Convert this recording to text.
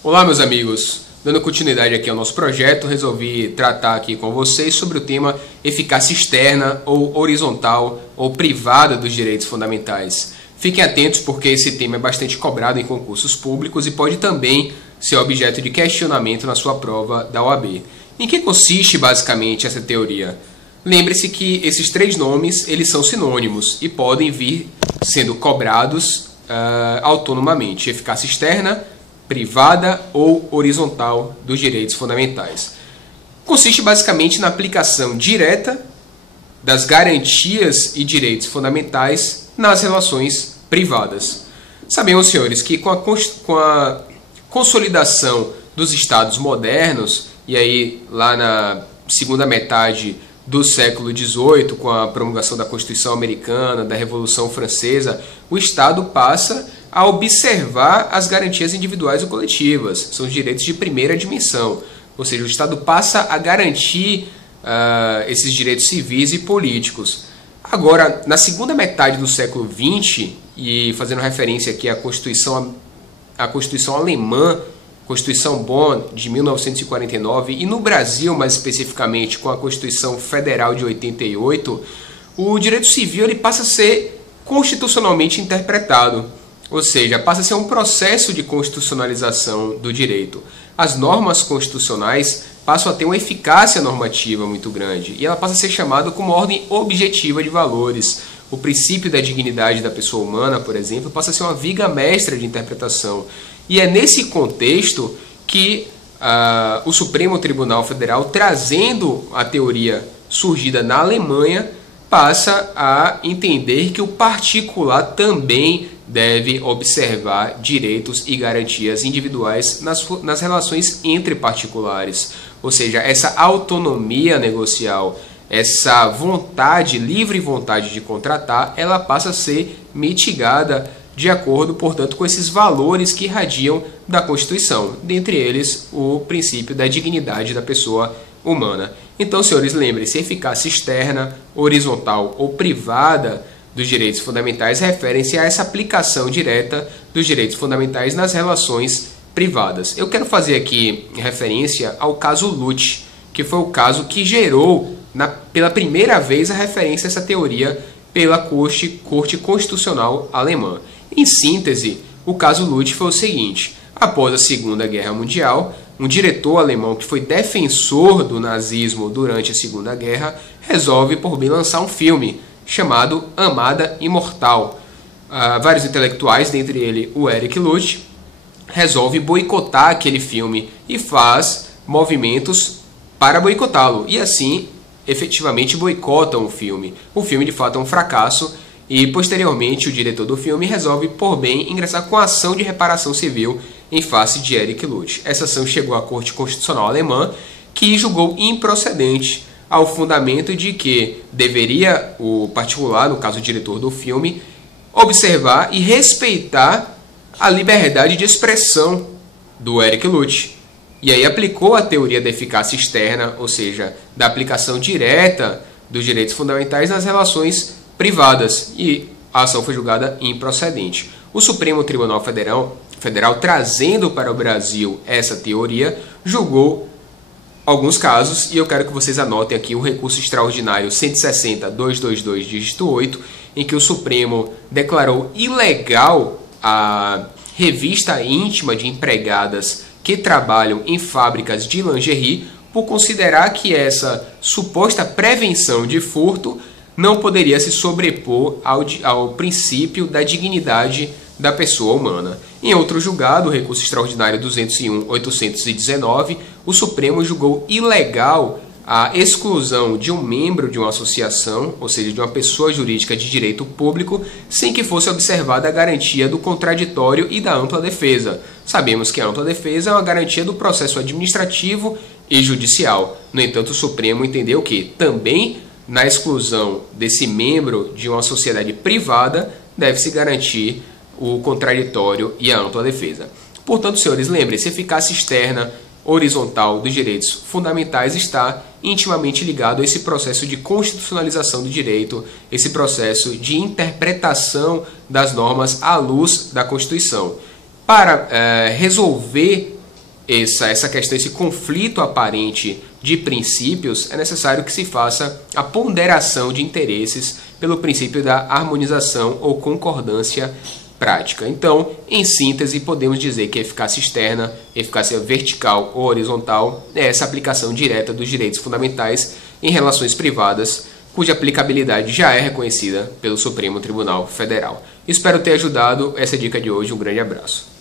Olá, meus amigos! Dando continuidade aqui ao nosso projeto, resolvi tratar aqui com vocês sobre o tema eficácia externa ou horizontal ou privada dos direitos fundamentais. Fiquem atentos porque esse tema é bastante cobrado em concursos públicos e pode também ser objeto de questionamento na sua prova da OAB. Em que consiste basicamente essa teoria? Lembre-se que esses três nomes eles são sinônimos e podem vir sendo cobrados autonomamente. Eficácia externa, privada ou horizontal dos direitos fundamentais. Consiste basicamente na aplicação direta das garantias e direitos fundamentais nas relações privadas. Sabemos, senhores, que com a consolidação dos estados modernos, e aí lá na segunda metade do século XVIII, com a promulgação da Constituição Americana, da Revolução Francesa, o Estado passa a observar as garantias individuais ou coletivas. São os direitos de primeira dimensão. Ou seja, o Estado passa a garantir esses direitos civis e políticos. Agora, na segunda metade do século XX, e fazendo referência aqui à Constituição alemã, Constituição Bonn de 1949, e no Brasil, mais especificamente, com a Constituição Federal de 88, o direito civil ele passa a ser constitucionalmente interpretado. Ou seja, passa a ser um processo de constitucionalização do direito. As normas constitucionais passam a ter uma eficácia normativa muito grande e ela passa a ser chamada como ordem objetiva de valores. O princípio da dignidade da pessoa humana, por exemplo, passa a ser uma viga mestra de interpretação. E é nesse contexto que o Supremo Tribunal Federal, trazendo a teoria surgida na Alemanha, passa a entender que o particular também deve observar direitos e garantias individuais nas relações entre particulares. Ou seja, essa autonomia negocial, essa vontade, livre vontade de contratar, ela passa a ser mitigada de acordo, portanto, com esses valores que irradiam da Constituição, dentre eles o princípio da dignidade da pessoa humana. Então, senhores, lembrem-se, eficácia externa, horizontal ou privada dos direitos fundamentais referem-se a essa aplicação direta dos direitos fundamentais nas relações privadas. Eu quero fazer aqui referência ao caso Lutz, que foi o caso que gerou pela primeira vez a referência a essa teoria pela Corte Constitucional Alemã. Em síntese, o caso Lutz foi o seguinte: após a Segunda Guerra Mundial, um diretor alemão que foi defensor do nazismo durante a Segunda Guerra resolve por bem lançar um filme chamado Amada Imortal. Vários intelectuais, dentre eles o Eric Lutz, resolve boicotar aquele filme e faz movimentos para boicotá-lo. E assim, efetivamente boicotam o filme. O filme de fato é um fracasso e posteriormente o diretor do filme resolve por bem ingressar com a ação de reparação civil em face de Eric Lutz. Essa ação chegou à Corte Constitucional Alemã, que julgou improcedente ao fundamento de que deveria o particular, no caso o diretor do filme, observar e respeitar a liberdade de expressão do Eric Lutz. E aí aplicou a teoria da eficácia externa, ou seja, da aplicação direta dos direitos fundamentais nas relações privadas, e a ação foi julgada improcedente. O Supremo Tribunal Federal, trazendo para o Brasil essa teoria, julgou alguns casos, e eu quero que vocês anotem aqui o recurso extraordinário 160.222, dígito 8, em que o Supremo declarou ilegal a revista íntima de empregadas que trabalham em fábricas de lingerie, por considerar que essa suposta prevenção de furto não poderia se sobrepor ao princípio da dignidade da pessoa humana. Em outro julgado, o recurso extraordinário 201.819, o Supremo julgou ilegal a exclusão de um membro de uma associação, ou seja, de uma pessoa jurídica de direito público, sem que fosse observada a garantia do contraditório e da ampla defesa. Sabemos que a ampla defesa é uma garantia do processo administrativo e judicial. No entanto, o Supremo entendeu que também na exclusão desse membro de uma sociedade privada deve-se garantir o contraditório e a ampla defesa. Portanto, senhores, lembrem-se, eficácia externa horizontal dos direitos fundamentais está intimamente ligado a esse processo de constitucionalização do direito, esse processo de interpretação das normas à luz da Constituição. Para resolver essa questão, esse conflito aparente de princípios, é necessário que se faça a ponderação de interesses pelo princípio da harmonização ou concordância prática. Então, em síntese, podemos dizer que a eficácia externa, eficácia vertical ou horizontal, é essa aplicação direta dos direitos fundamentais em relações privadas, cuja aplicabilidade já é reconhecida pelo Supremo Tribunal Federal. Espero ter ajudado essa dica de hoje. Um grande abraço.